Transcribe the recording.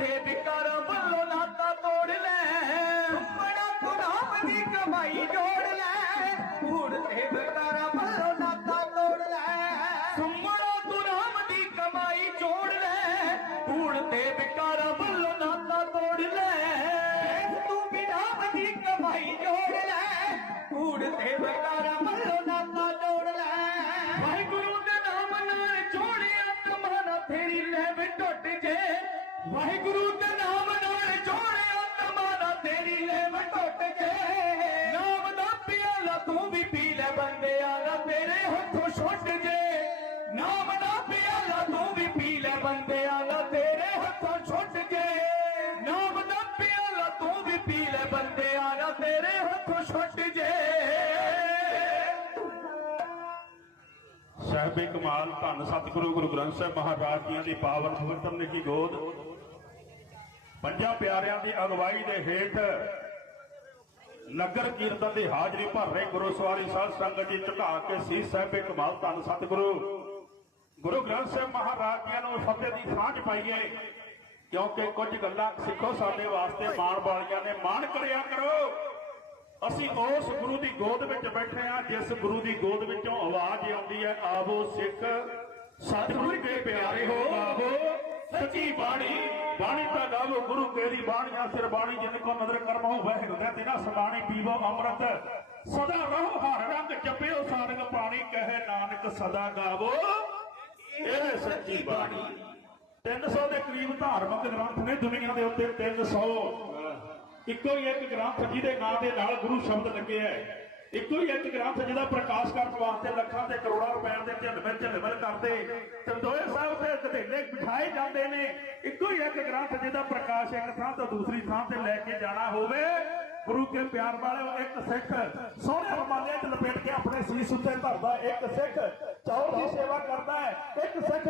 ਤੇ ਵਿਕਾਰਾਂ ਵੱਲੋਂ ਨਾਤਾ ਤੋੜ ਲੈ। ਬੜਾ ਗੁਨਾਮ ਦੀ ਕਮਾਈ ਜੋੜ ਲੈ। ਕੂੜ ਤੇ ਵਿਕਾਰਾਂ ਵੱਲੋਂ ਨਾਤਾ ਤੋੜ ਲੈ। ਸੁਮੜਾ ਰਾਮ ਦੀ ਕਮਾਈ ਜੋੜ ਲੈ। ਕੂੜ ਤੇ ਵਿਕਾਰਾਂ ਵੱਲੋਂ ਨਾਤਾ ਤੋੜ ਲੈ। ਤੂੰ ਬਿਨਾਮ ਦੀ ਕਮਾਈ ਜੋੜ ਲੈ। ਕੂੜ ਤੇ ਵਿਕਾਰਾਂ ਸਾਹਿਬੇ ਕਮਾਲ ਧੰਨ ਸਤਿਗੁਰੂ ਗੁਰੂ ਗ੍ਰੰਥ ਸਾਹਿਬ ਮਹਾਰਾਜ ਜੀਆਂ ਦੀ ਪਾਵਨ ਪਵਿੱਤਰ ਕੀ ਗੋਦ। ਪੰਜਾਂ ਪਿਆਰਿਆਂ ਦੀ ਅਗਵਾਈ ਦੇ ਹੇਠ ਨਗਰ ਕੀਰਤਨ ਦੀ ਹਾਜ਼ਰੀ ਭਰ ਰਹੇ ਗੁਰੂ ਸਵਾਰੀ ਸਾਧ ਸੰਗਤ ਜੀ ਝੁਕਾ ਕੇ ਸੀਸ ਸਾਹਿਬੇ ਕਮਾਲ ਧੰਨ ਸਤਿਗੁਰੂ। ਗੁਰੂ ਗ੍ਰੰਥ ਸਾਹਿਬ ਮਹਾਰਾਜ ਜੀਆਂ ਨੂੰ ਫਤਿਹ ਦੀ ਸਾਂਝ ਪਾਈਏ, ਕਿਉਂਕਿ ਕੁਝ ਗੱਲਾਂ ਸਿੱਖੋ ਸਾਡੇ ਵਾਸਤੇ ਮਾਣ ਵਾਲੀਆਂ ਨੇ। ਮਾਣ ਕਰਿਆ ਕਰੋ। ਅਸੀਂ ਉਸ ਗੁਰੂ ਦੀ ਗੋਦ ਵਿੱਚ ਬੈਠੇ ਆ ਜਿਸ ਗੁਰੂ ਦੀ ਗੋਦ ਵਿੱਚੋਂ ਆਵਾਜ਼ ਆਉਂਦੀ ਹੈ, ਆਵੋ ਸਿੱਖ। ਸਤਿਗੁਰ ਕੇ ਪਿਆਰੇ ਹੋ। ਆਵੋ ਸੱਚੀ ਬਾਣੀ ਬਾਣੀ ਤਾਂ ਗਾਵੋ ਗੁਰੂ ਕੇਰੀ ਬਾਣੀਆਂ ਸਿਰ ਬਾਣੀ ਜਿਨ ਕੋ ਨਦਰ ਕਰਮ ਹੋ ਵਹਿ ਹਿਰਦੈ ਤੇ ਨਾ ਸਬਾਣੀ ਪੀਵੋ ਅੰਮ੍ਰਿਤ। ਸਦਾ ਰਹੋ, ਹਰ ਰੰਗ ਜਪਿਓ, ਸਾਰੰਗ ਪਾਣੀ ਇਹ ਸੱਚੀ ਬਾਣੀ। 300 ਦੇ ਕਰੀਬ ਧਾਰਮਿਕ ਗ੍ਰੰਥ ਨੇ ਦੁਨੀਆ ਦੇ ਉੱਤੇ 300 ਇੱਕੋ ਹੀ ਇੱਕ ਗ੍ਰੰਥ ਜਿਹਦੇ ਨਾਂ ਦੇ ਨਾਲ ਗੁਰੂ ਸ਼ਬਦ ਲੱਗੇ ਹੈ ਇੱਕੋ ਹੀ ਇੱਕ ਗ੍ਰੰਥ ਜਿਹਦਾ ਪ੍ਰਕਾਸ਼ ਕਰਨ ਵਾਸਤੇ ਲੱਖਾਂ ਤੇ ਕਰੋੜਾਂ ਰੁਪਏ ਦੇ ਝਿਲਮਿਲ ਝਿਲਮਿਲ ਕਰਦੇ। ਚੰਦੋਏ ਸਾਹਿਬ ਤੇ ਜਾਂਦੇ ਨੇ। ਇੱਕੋ ਹੀ ਇੱਕ ਗ੍ਰੰਥ ਜਿਹਦਾ ਪ੍ਰਕਾਸ਼ ਇੱਕ ਥਾਂ ਤੋਂ ਦੂਸਰੀ ਥਾਂ ਤੇ ਲੈ ਕੇ ਜਾਣਾ ਹੋਵੇ। ਗੁਰੂ ਕੇ ਪਿਆਰ ਵਾਲਿਓ, ਇੱਕ ਸਿੱਖ ਸੋਹਣੇ ਰਮਾਲੇ 'ਚ ਲਪੇਟ ਕੇ ਆਪਣੇ ਸੀਸ ਉੱਤੇ ਧਰਦਾ ਇੱਕ ਸਿੱਖ ਚੌਲ ਦੀ ਸੇਵਾ ਕਰਦਾ ਹੈ। ਇੱਕ ਸਿੱਖ